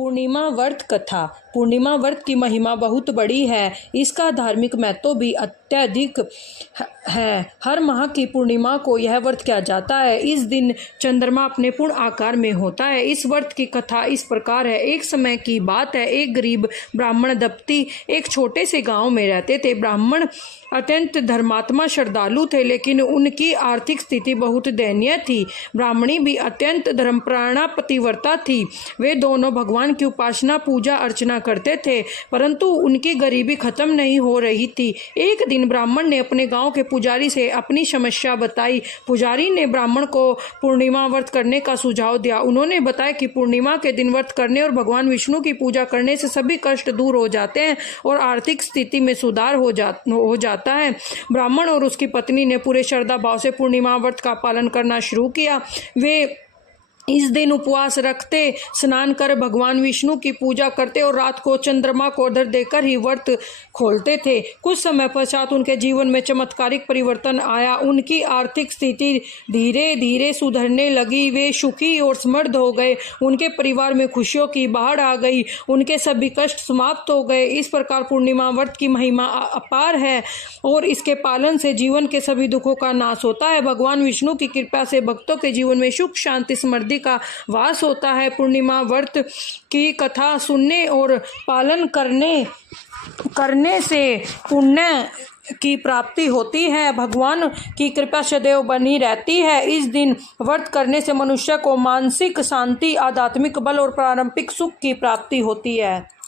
पूर्णिमा व्रत कथा। पूर्णिमा व्रत की महिमा बहुत बड़ी है। इसका धार्मिक महत्व भी अत्यधिक है। हर माह की पूर्णिमा को यह व्रत किया जाता है। इस दिन चंद्रमा अपने पूर्ण आकार में होता है। इस व्रत की कथा इस प्रकार है। एक समय की बात है, एक गरीब ब्राह्मण दंपति एक छोटे से गांव में रहते थे। ब्राह्मण अत्यंत धर्मात्मा श्रद्धालु थे, लेकिन उनकी आर्थिक स्थिति बहुत दयनीय थी। ब्राह्मणी भी अत्यंत धर्मपरायणा पतिव्रता थी। वे दोनों भगवान की उपासना पूजा अर्चना करते थे, परंतु उनकी गरीबी खत्म नहीं हो रही थी। एक दिन ब्राह्मण ने अपने गांव के पुजारी से अपनी समस्या बताई। पुजारी ने ब्राह्मण को पूर्णिमा व्रत करने का सुझाव दिया। उन्होंने बताया कि पूर्णिमा के दिन व्रत करने और भगवान विष्णु की पूजा करने से सभी कष्ट दूर हो जाते हैं और आर्थिक स्थिति में सुधार हो जाता है। ब्राह्मण और उसकी पत्नी ने पूरे श्रद्धा भाव से पूर्णिमा व्रत का पालन करना शुरू किया। वे इस दिन उपवास रखते, स्नान कर भगवान विष्णु की पूजा करते और रात को चंद्रमा को अर्घ्य देकर ही व्रत खोलते थे। कुछ समय पश्चात उनके जीवन में चमत्कारिक परिवर्तन आया। उनकी आर्थिक स्थिति धीरे धीरे सुधरने लगी। वे सुखी और समृद्ध हो गए। उनके परिवार में खुशियों की बाढ़ आ गई। उनके सभी कष्ट समाप्त हो गए। इस प्रकार पूर्णिमा व्रत की महिमा अपार है और इसके पालन से जीवन के सभी दुखों का नाश होता है। भगवान विष्णु की कृपा से भक्तों के जीवन में सुख, शांति, समृद्धि का वास होता है। पूर्णिमा व्रत की कथा सुनने और पालन करने से पुण्य की प्राप्ति होती है। भगवान की कृपा सदैव बनी रहती है। इस दिन व्रत करने से मनुष्य को मानसिक शांति, आध्यात्मिक बल और पारंपरिक सुख की प्राप्ति होती है।